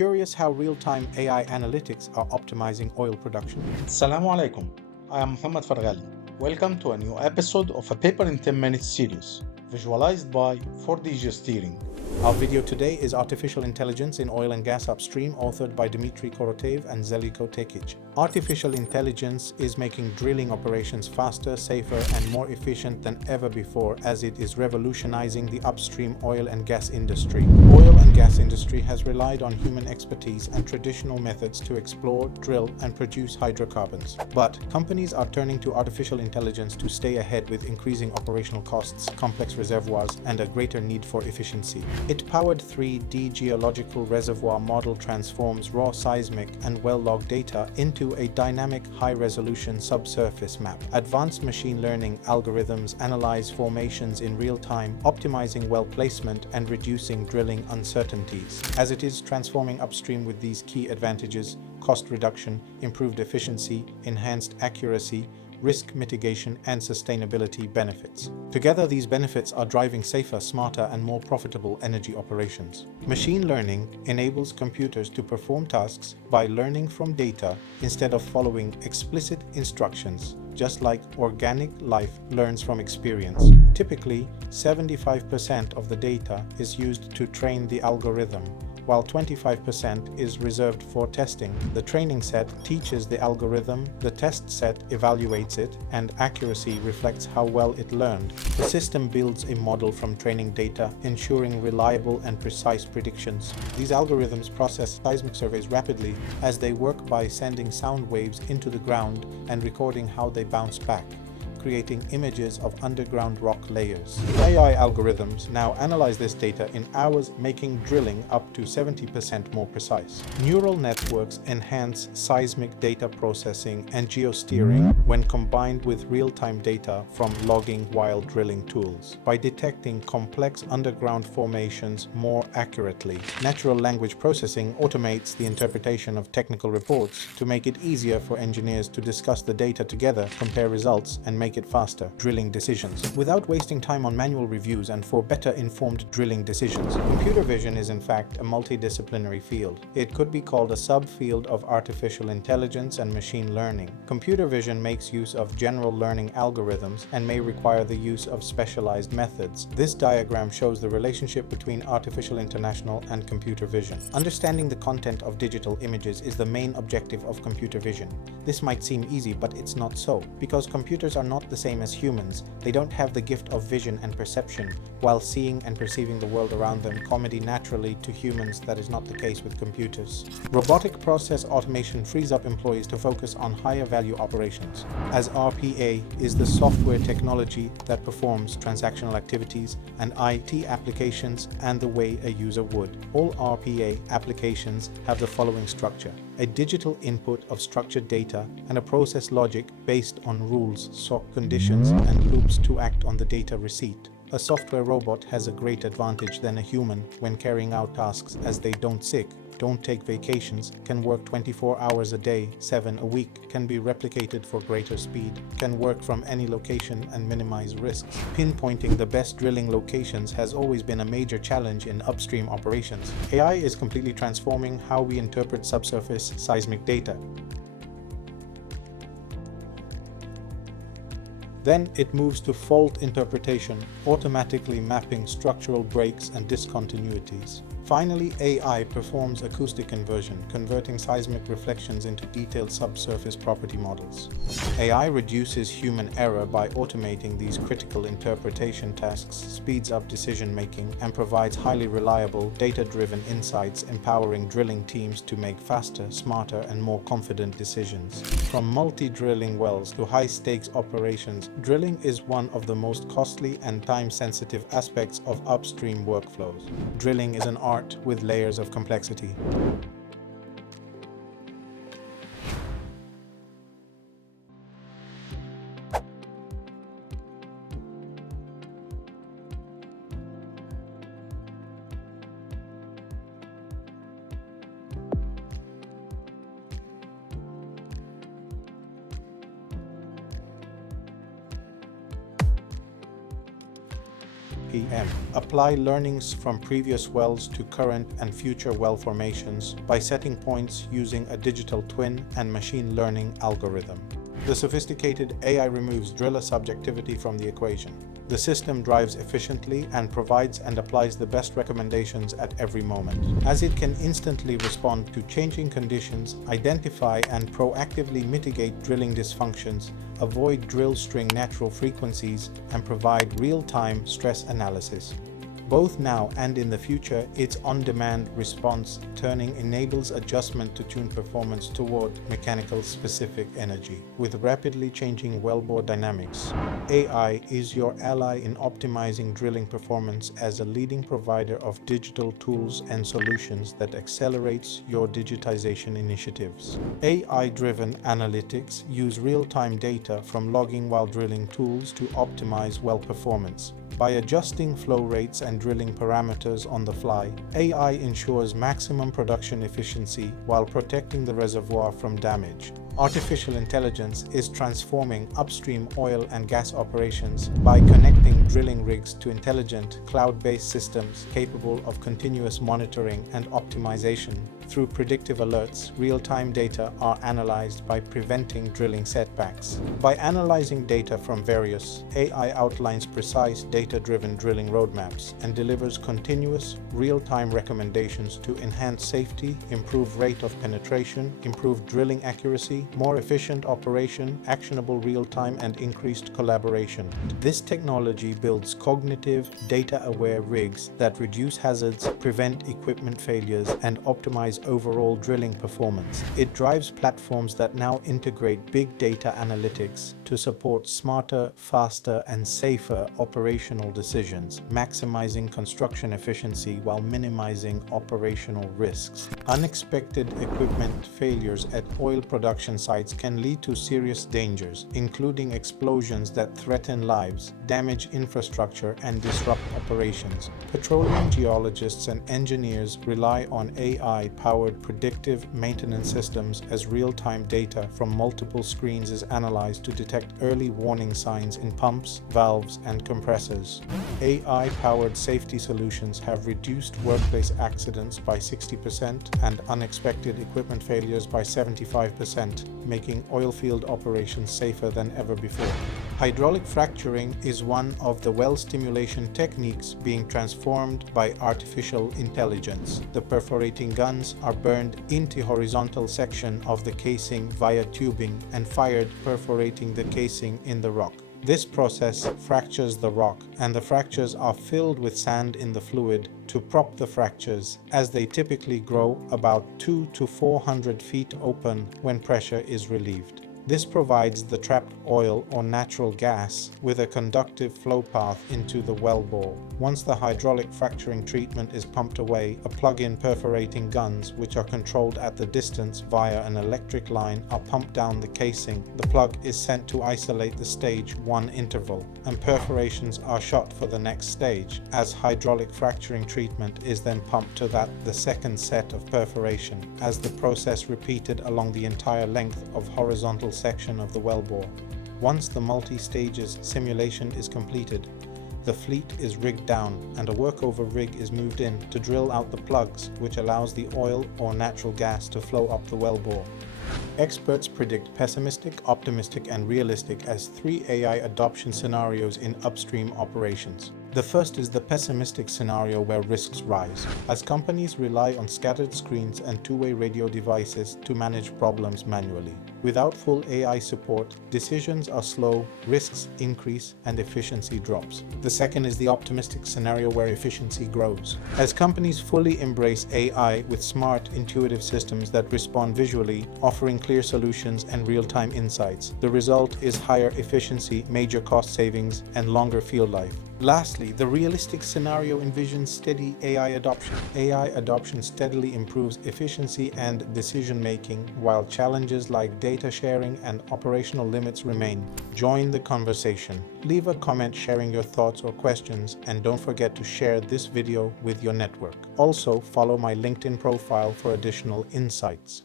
Curious how real-time AI analytics are optimizing oil production? Assalamu alaikum. I am Muhammad Farghali. Welcome to a new episode of a Paper in 10 Minutes series, visualized by 4D Geosteering. Our video today is Artificial Intelligence in Oil and Gas Upstream, authored by Dmitry Koroteev and Zeljko Tekic. Artificial intelligence is making drilling operations faster, safer, and more efficient than ever before, as it is revolutionizing the upstream oil and gas industry. Oil and gas industry has relied on human expertise and traditional methods to explore, drill, and produce hydrocarbons. But companies are turning to artificial intelligence to stay ahead with increasing operational costs, complex reservoirs, and a greater need for efficiency. It-powered 3D geological reservoir model transforms raw seismic and well log data into a dynamic high-resolution subsurface map. Advanced machine learning algorithms analyze formations in real time, optimizing well placement and reducing drilling uncertainties. As it is transforming upstream with these key advantages: cost reduction, improved efficiency, enhanced accuracy, risk mitigation, and sustainability benefits. Together, these benefits are driving safer, smarter, and more profitable energy operations. Machine learning enables computers to perform tasks by learning from data instead of following explicit instructions, just like organic life learns from experience. Typically, 75% of the data is used to train the algorithm, while 25% is reserved for testing. The training set teaches the algorithm, the test set evaluates it, and accuracy reflects how well it learned. The system builds a model from training data, ensuring reliable and precise predictions. These algorithms process seismic surveys rapidly as they work by sending sound waves into the ground and recording how they bounce back, creating images of underground rock layers. AI algorithms now analyze this data in hours, making drilling up to 70% more precise. Neural networks enhance seismic data processing and geosteering when combined with real-time data from logging while drilling tools. By detecting complex underground formations more accurately, natural language processing automates the interpretation of technical reports to make it easier for engineers to discuss the data together, compare results, and make it faster drilling decisions without wasting time on manual reviews and for better informed drilling decisions. Computer vision is in fact a multidisciplinary field. It could be called a subfield of artificial intelligence and machine learning. Computer vision makes use of general learning algorithms and may require the use of specialized methods. This diagram shows the relationship between artificial international and computer vision. Understanding the content of digital images is the main objective of computer vision. This might seem easy, but it's not so, because computers are not the same as humans. They don't have the gift of vision and perception. While seeing and perceiving the world around them come naturally to humans, that is not the case with computers. Robotic process automation frees up employees to focus on higher value operations, as RPA is the software technology that performs transactional activities and IT applications and the way a user would. All RPA applications have the following structure: a digital input of structured data and a process logic based on rules, SOC conditions, and loops to act on the data receipt. A software robot has a great advantage than a human when carrying out tasks, as they don't sick, don't take vacations, can work 24 hours a day, 7 a week, can be replicated for greater speed, can work from any location and minimize risks. Pinpointing the best drilling locations has always been a major challenge in upstream operations. AI is completely transforming how we interpret subsurface seismic data. Then it moves to fault interpretation, automatically mapping structural breaks and discontinuities. Finally, AI performs acoustic inversion, converting seismic reflections into detailed subsurface property models. AI reduces human error by automating these critical interpretation tasks, speeds up decision-making, and provides highly reliable, data-driven insights, empowering drilling teams to make faster, smarter, and more confident decisions. From multi-drilling wells to high-stakes operations, drilling is one of the most costly and time-sensitive aspects of upstream workflows. Drilling is an art with layers of complexity. ppm. Apply learnings from previous wells to current and future well formations by setting points using a digital twin and machine learning algorithm. The sophisticated AI removes driller subjectivity from the equation. The system drives efficiently and provides and applies the best recommendations at every moment, as it can instantly respond to changing conditions, identify and proactively mitigate drilling dysfunctions, avoid drill string natural frequencies, and provide real-time stress analysis. Both now and in the future, its on-demand response turning enables adjustment to tune performance toward mechanical specific energy. With rapidly changing wellbore dynamics, AI is your ally in optimizing drilling performance as a leading provider of digital tools and solutions that accelerates your digitization initiatives. AI-driven analytics use real-time data from logging while drilling tools to optimize well performance. By adjusting flow rates and drilling parameters on the fly, AI ensures maximum production efficiency while protecting the reservoir from damage. Artificial intelligence is transforming upstream oil and gas operations by connecting drilling rigs to intelligent, cloud-based systems capable of continuous monitoring and optimization. Through predictive alerts, real-time data are analyzed by preventing drilling setbacks. By analyzing data from various, AI outlines precise data-driven drilling roadmaps and delivers continuous, real-time recommendations to enhance safety, improve rate of penetration, improve drilling accuracy, more efficient operation, actionable real-time and increased collaboration. This technology builds cognitive, data-aware rigs that reduce hazards, prevent equipment failures, and optimize overall drilling performance. It drives platforms that now integrate big data analytics to support smarter, faster, and safer operational decisions, maximizing construction efficiency while minimizing operational risks. Unexpected equipment failures at oil production sites can lead to serious dangers, including explosions that threaten lives, damage infrastructure, and disrupt operations. Petroleum geologists and engineers rely on AI-powered predictive maintenance systems as real-time data from multiple screens is analyzed to detect early warning signs in pumps, valves, and compressors. AI-powered safety solutions have reduced workplace accidents by 60% and unexpected equipment failures by 75%, making oilfield operations safer than ever before. Hydraulic fracturing is one of the well stimulation techniques being transformed by artificial intelligence. The perforating guns are burned into horizontal section of the casing via tubing and fired, perforating the casing in the rock. This process fractures the rock, and the fractures are filled with sand in the fluid to prop the fractures, as they typically grow about 200 to 400 feet open when pressure is relieved. This provides the trapped oil or natural gas with a conductive flow path into the wellbore. Once the hydraulic fracturing treatment is pumped away, a plug-in perforating guns, which are controlled at the distance via an electric line, are pumped down the casing. The plug is sent to isolate the stage 1 interval, and perforations are shot for the next stage, as hydraulic fracturing treatment is then pumped to the second set of perforation, as the process repeated along the entire length of horizontal section of the wellbore. Once the multi-stages simulation is completed, the fleet is rigged down and a workover rig is moved in to drill out the plugs, which allows the oil or natural gas to flow up the wellbore. Experts predict pessimistic, optimistic, and realistic as 3 AI adoption scenarios in upstream operations. The first is the pessimistic scenario where risks rise, as companies rely on scattered screens and two-way radio devices to manage problems manually. Without full AI support, decisions are slow, risks increase, and efficiency drops. The second is the optimistic scenario where efficiency grows, as companies fully embrace AI with smart, intuitive systems that respond visually, offering clear solutions and real-time insights. The result is higher efficiency, major cost savings, and longer field life. Lastly, the realistic scenario envisions steady AI adoption. AI adoption steadily improves efficiency and decision-making, while challenges like data sharing and operational limits remain. Join the conversation. Leave a comment sharing your thoughts or questions, and don't forget to share this video with your network. Also, follow my LinkedIn profile for additional insights.